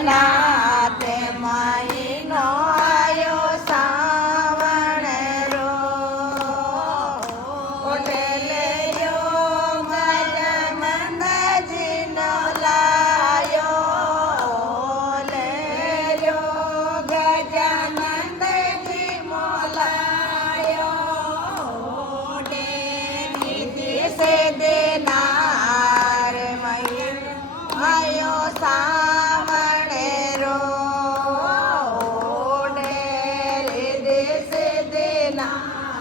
નાતે મહિનો આયો સાવણ રો ઓઢેલે યો ગજમંદજીનો લાયો લે યો ગજમંદજી મોલાયો ઓઢે નિધિ સે દેનાર મહિનો આયો સાવણ રો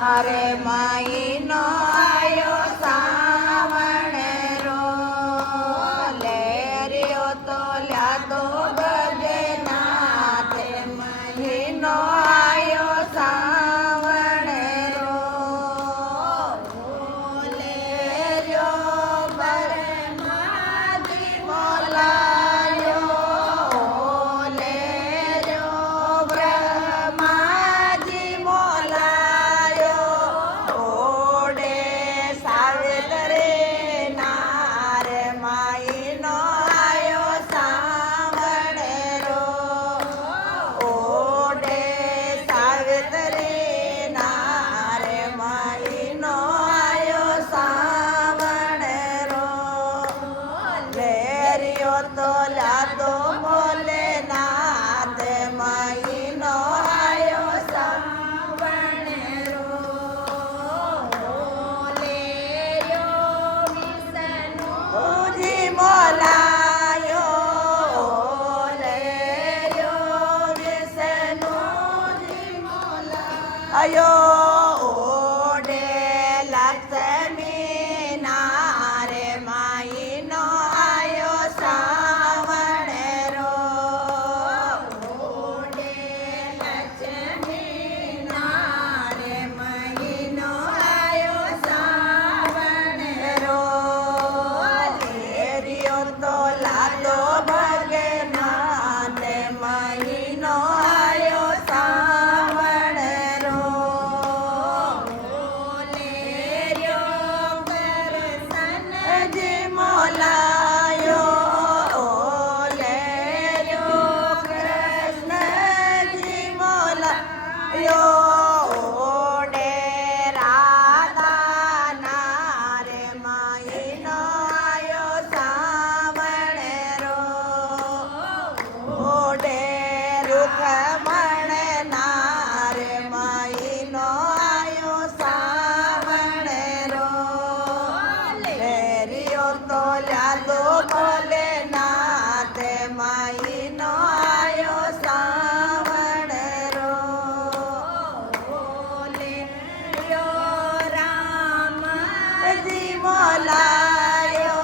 અરે મહિનો આયો સાવણ રો લેર્યો તો લ્યાતો ગજનાથ મહિનો આયો સાવણ રો લેર્યો બ્રહ્માજી મોલાયો લેર્યો બ્રહ્માજી મોલાયો ઓડે સાવિત્રી નાર મહિનો આયો સાવણ રો ઓડે સાવિત્રી નાર મહિનો આયો સાવણ રો લેર્યો તો લાતો બોલે નાથ મહિનો આયો સાવણ રો લેર્યો વિષ્ણુજી મોલાયો લેર્યો વિષ્ણુજી મોલાયો ઓડે લક્ષ્મી નારે મહિનો આયો સાવણ રો ઓડે લક્ષ્મી નારે મહિનો આયો સાવણ રો લેર્યો તો લાતો ભગનાથ મહિનો આયો સાવણ રો લેર્યો કૃષ્ણજી મોલાયો લેર્યો કૃષ્ણજી મોલાયો ઓડે રાધા નારે મહિનો આયો સાવણ રો ઓડે રૂખમણ નારે મહિનો આયો સાવણ રો લેર્યો તો લ્યાતો બોલે નાથ મહિનો આયો સાવણ રો લેર્યો રામજી મોલાયો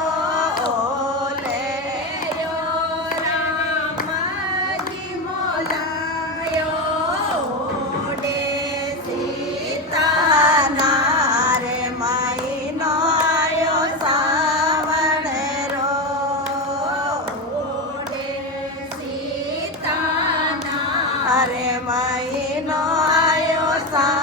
લેર્યો રામજી મોલાયો ઓડે સીતા નારે મહિનો આયો સાવણ રો ઓડે સીતા નારે મહિનો આયો સાવણ